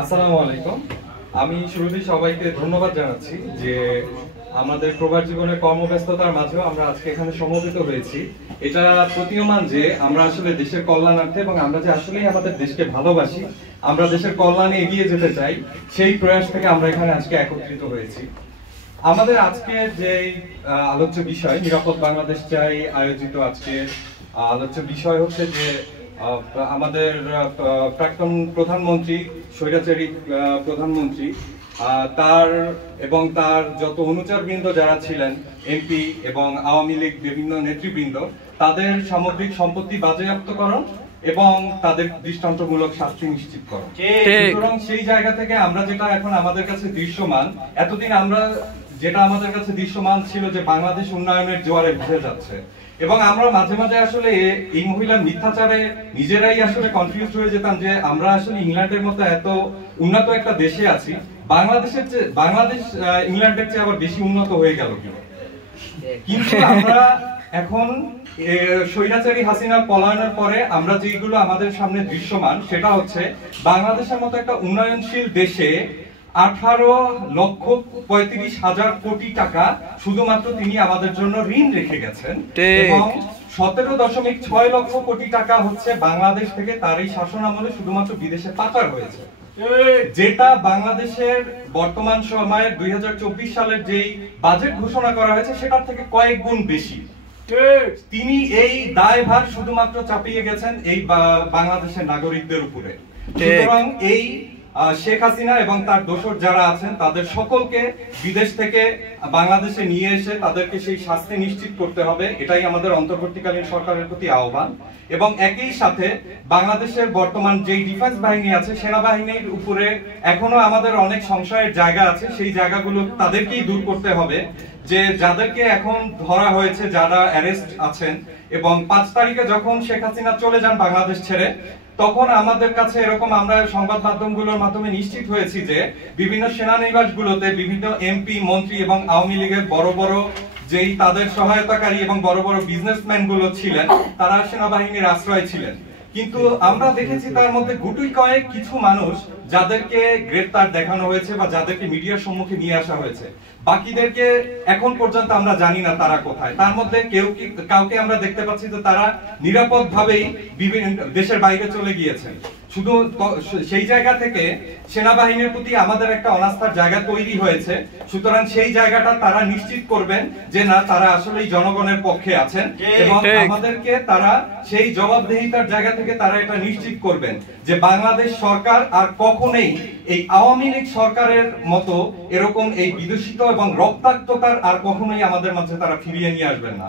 আসসালামু আলাইকুম। আমি শুরুতেই সবাইকে ধন্যবাদ জানাচ্ছি যে আমাদের প্রবাস জীবনের কর্মব্যস্ততার মাঝেও আমরা আজকে এখানে সমবেত হয়েছি। এটা প্রতীয়মান যে আমরা আসলে দেশের কল্যাণার্থে এবং আমরা যে আসলেই আমাদের দেশকে ভালোবাসি, আমরা দেশের কল্যাণে এগিয়ে যেতে চাই, সেই প্রয়াস থেকে আমরা এখানে আজকে একত্রিত হয়েছি। আমাদের আজকের যে আলোচ্য বিষয় নিরাপদ বাংলাদেশ চাই আয়োজিত আজকে আলোচ্য বিষয় হচ্ছে যে আমাদের প্রাক্তন প্রধানমন্ত্রী, স্বৈরাচারী প্রধানমন্ত্রী, তার এবং তার যত অনুচরবৃন্দ যারা ছিলেন, এমপি এবং আওয়ামী লীগ বিভিন্ন নেতৃবৃন্দ, তাদের সামগ্রিক সম্পত্তি বাজেয়াপ্তকরণ এবং তাদের দৃষ্টান্তমূলক শাস্তি নিশ্চিত করণ। সুতরাং সেই জায়গা থেকে আমরা যেটা এখন আমাদের কাছে দৃশ্যমান, এতদিন আমরা যেটা আমাদের কাছে দৃশ্যমান ছিল যে বাংলাদেশ উন্নয়নের জোয়ারে ভেসে যাচ্ছে, এবং আমরা মাঝে মাঝে আসলে এই মহিলার মিথ্যাচারে নিজেরাই আসলে কনফিউজ হয়ে যেতাম যে আমরা আসলে ইংল্যান্ডের মতো এত উন্নত একটা দেশে আছি, বাংলাদেশ ইংল্যান্ডের চেয়ে আবার বেশি উন্নত হয়ে গেল কিনা। কিন্তু আমরা এখন স্বৈরাচারী হাসিনা পলায়নের পরে আমরা যেগুলো আমাদের সামনে দৃশ্যমান সেটা হচ্ছে বাংলাদেশের মতো একটা উন্নয়নশীল দেশে 18,35,000 কোটি টাকা শুধুমাত্র তিনি আমাদের জন্য ঋণ রেখে গেছেন, এবং 17.6 লক্ষ কোটি টাকা হচ্ছে বাংলাদেশ থেকে তার এই শাসন আমলে শুধুমাত্র বিদেশে পাচার হয়েছে, যেটা বাংলাদেশের বর্তমান সময়ে 2024 সালের যেই বাজেট ঘোষণা করা হয়েছে সেটার থেকে কয়েক গুণ বেশি। তিনি এই দায়ভার শুধুমাত্র চাপিয়ে গেছেন এই বাংলাদেশের নাগরিকদের উপরে। সুতরাং এই শেখ হাসিনা এবং তার দোসর যারা আছেন তাদের সকলকে বিদেশ থেকে বাংলাদেশে নিয়ে এসে তাদেরকে সেই শাস্তি নিশ্চিত করতে হবে, এটাই আমাদের অন্তর্বর্তীকালীন সরকারের প্রতি আহ্বান। এবং একই সাথে বাংলাদেশের বর্তমান যেই ডিফেন্স বাহিনী আছে, সেনাবাহিনীর উপরে এখনো আমাদের অনেক সংশয়ের জায়গা আছে, সেই জায়গাগুলো তাদেরকেই দূর করতে হবে। যে যাদেরকে এখন ধরা হয়েছে, যারা অ্যারেস্ট আছেন, এবং 5 তারিখে যখন শেখ হাসিনা চলে যান বাংলাদেশ ছেড়ে, তখন আমাদের কাছে এরকম আমরা সংবাদ মাধ্যমগুলোর মাধ্যমে নিশ্চিত হয়েছি যে বিভিন্ন সেনানিবাসগুলোতে বিভিন্ন এমপি, মন্ত্রী এবং আওয়ামী লীগের বড় বড় যেই তাদের সহায়তাকারী এবং বড় বড় বিজনেসম্যান গুলো ছিলেন, তারা সেনাবাহিনীর আশ্রয় ছিলেন। কিন্তু আমরা দেখেছি তার মধ্যে গুটি কয়েক কিছু মানুষ যাদেরকে গ্রেফতার দেখানো হয়েছে বা যাদেরকে মিডিয়ার সম্মুখে নিয়ে আসা হয়েছে, বাকিদেরকে এখন পর্যন্ত আমরা জানি না তারা কোথায়। তার মধ্যে কাউকে আমরা দেখতে পাচ্ছি যে তারা নিরাপদ ভাবেই বিভিন্ন দেশের বাইরে চলে গিয়েছেন। শুধু সেই জায়গা থেকে সেনাবাহিনীর প্রতি আমাদের একটা অনাস্থার জায়গা তৈরি হয়েছে। সুতরাং সেই জায়গাটা তারা নিশ্চিত করবেন যে না, তারা আসলেই জনগণের পক্ষে আছেন, এবং আমাদেরকে তারা সেই জবাবদিহিতার জায়গা থেকে তারা এটা নিশ্চিত করবেন যে বাংলাদেশ সরকার আর কখনোই এই আওয়ামী লীগ সরকারের মতো এরকম এই বিদূষিত এবং রক্তাক্ততার আর কখনোই আমাদের মাঝে তারা ফিরিয়ে নিয়ে আসবেন না।